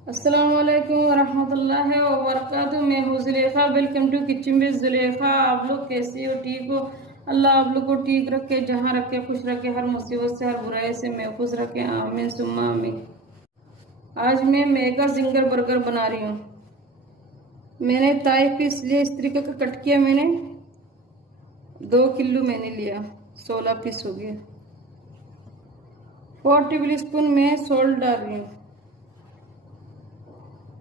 अस्सलाम वालेकुम वरहमतुल्लाहि व बरकातुहू। मैं हूँ Zulekha. Welcome to kitchen with Zulekha. आप लोग कैसे हो? ठीक हो? अल्लाह आप लोग को ठीक रखे, जहाँ रखे खुश रखे, हर मुसीबत से हर बुराई से महफूज रखे। आमीन सुम्मा आमीन। आज मैं मेगा जिंगर बर्गर बना रही हूँ। मैंने ताई पीस लिए, इस तरीके का कट किया। मैंने 2 किलो मैंने लिया, 16 पीस हो गया। 4 टेबल स्पून में सॉल्ट डाल रही हूँ।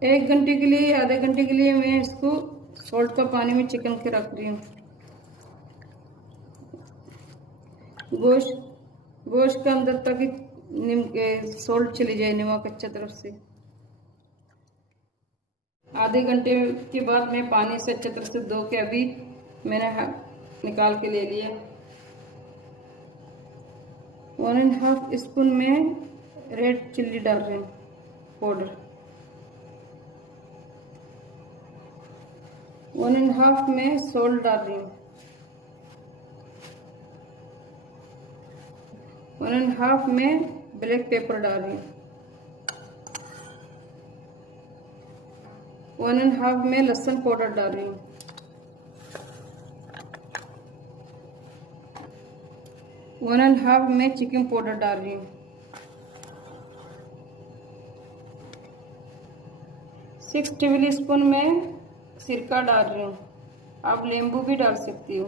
1 घंटे के लिए, आधे घंटे के लिए मैं इसको सॉल्ट का पानी में चिकन के रख रही हूँ। गोश्त के अंदर तक सॉल्ट चली जाए, नमक अच्छा तरफ से। आधे घंटे के बाद मैं पानी से अच्छी तरह से धो के अभी मैंने निकाल के ले लिया। 1.5 स्पून में रेड चिल्ली डाल रही हूँ पाउडर। 1.5 में सॉल्ट डाल रही हूँ। 1.5 में ब्लैक पेपर डाल रही हूँ। 1.5 में लहसुन पाउडर डाल रही हूँ। 1.5 में चिकन पाउडर डाल रही हूँ। 6 टेबल स्पून में सिरका डाल रही हूँ। आप नींबू भी डाल सकती हो।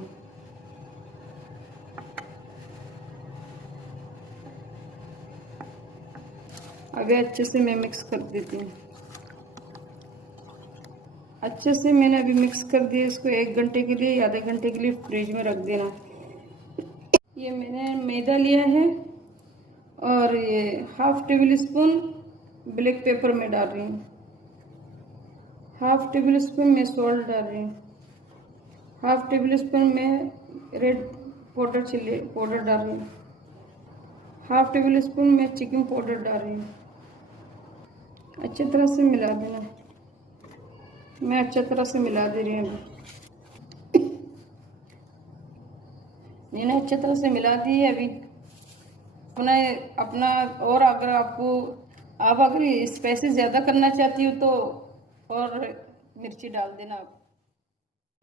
अभी अच्छे से मैं मिक्स कर देती हूँ। अच्छे से मैंने अभी मिक्स कर दिया। इसको 1 घंटे के लिए या आधे घंटे के लिए फ्रिज में रख देना। ये मैंने मैदा लिया है और ये 1/2 टेबल स्पून ब्लैक पेपर में डाल रही हूँ। 1/2 टेबल स्पून में सॉल्ट डाल रही हूँ। 1/2 टेबल स्पून में रेड पाउडर चिल्ली पाउडर डाल रही हूँ। 1/2 टेबल स्पून में चिकन पाउडर डाल रही हूँ। अच्छी तरह से मिला देना। मैं अच्छी तरह से मिला दे रही हूँ। मैंने अच्छी तरह से मिला दी है। अभी अपना अपना और अगर आप अगर स्पाइसी ज़्यादा करना चाहती हो तो और मिर्ची डाल देना आप।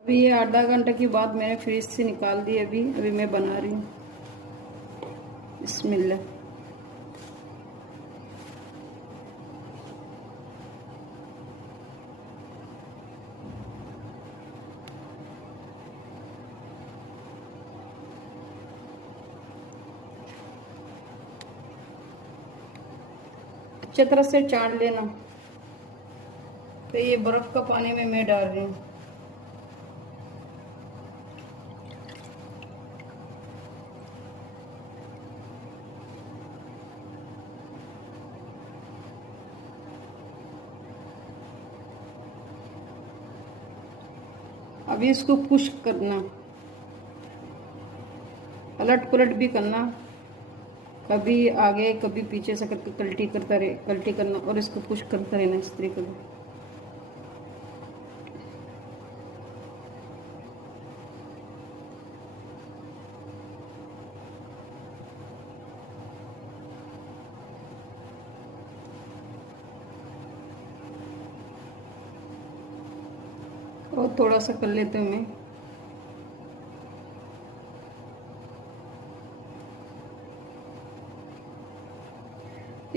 अभी ये आधा घंटा के बाद मैंने फ्रिज से निकाल दी। अभी मैं बना रही हूँ। बिस्मिल्लाह। अच्छी तरह से चाट लेना। तो ये बर्फ का पानी में मैं डाल रही हूँ। अभी इसको पुश करना, पलट पलट भी करना, कभी आगे कभी पीछे से करके कल्टी करना और इसको पुश करता रहना इस तरीके से। और थोड़ा सा कर लेते हैं मैं।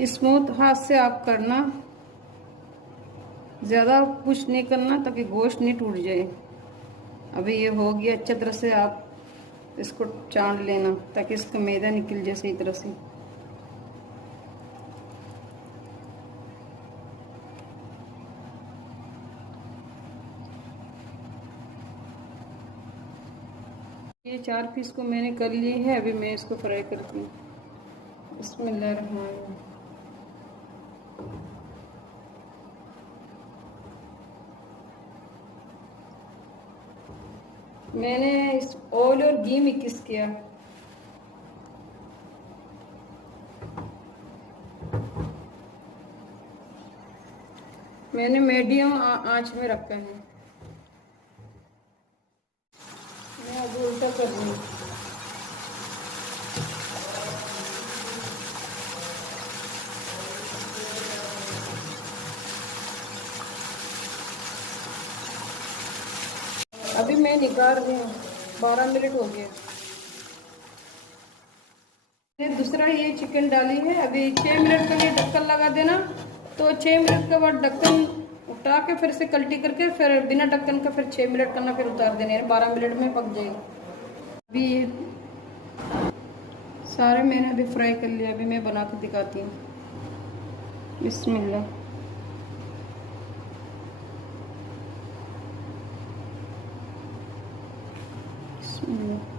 स्मूथ हाथ से आप करना, ज़्यादा पुश नहीं करना ताकि गोश्त नहीं टूट जाए। अभी ये हो गया। अच्छी तरह से आप इसको चाट लेना ताकि इसका मैदा निकल जाए सही तरह से। ये 4 पीस को मैंने कर लिए है। अभी मैं इसको फ्राई करती हूँ। बिस्मिल्लाहिर्रहमानिर्रहीम। मैंने इस ऑयल और घी मिक्स किया। मैंने मीडियम आंच में रखा है। मैं अब उल्टा कर रही हूँ। अभी मैं निकाल रही हूँ, 12 मिनट हो गए। दूसरा ये चिकन डाली है, अभी 6 मिनट के लिए ढक्कन लगा देना। तो 6 मिनट के बाद ढक्कन उठा के फिर से कल्टी करके फिर बिना ढक्कन का फिर 6 मिनट करना, फिर उतार देने, 12 मिनट में पक जाएगी। अभी ये सारे मैंने अभी फ्राई कर लिया, अभी मैं बना के दिखाती हूँ। बिस्मिल्लाह। बिस्मिल्लाह।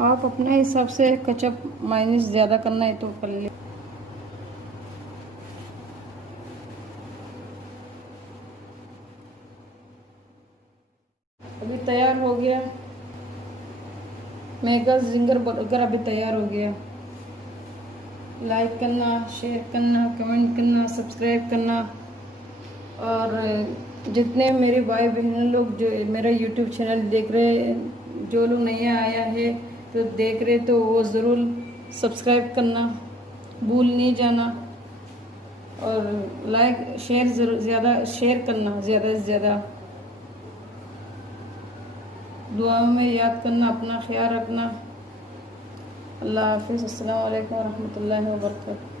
आप अपने हिसाब से केचप माइनस ज़्यादा करना है तो कर ले। अभी तैयार हो गया मेगा जिंगर बर्गर, अभी तैयार हो गया। लाइक करना, शेयर करना, कमेंट करना, सब्सक्राइब करना। और जितने मेरे भाई बहन लोग जो मेरा यूट्यूब चैनल देख रहे, जो लोग नया आया है तो देख रहे, तो वो ज़रूर सब्सक्राइब करना भूल नहीं जाना। और लाइक शेयर ज़रूर ज़्यादा शेयर करना, ज़्यादा से ज़्यादा। दुआओं में याद करना, अपना ख्याल रखना। अल्लाह हाफिज़। अस्सलाम वालेकुम रहमतुल्लाहि व बरकातहू।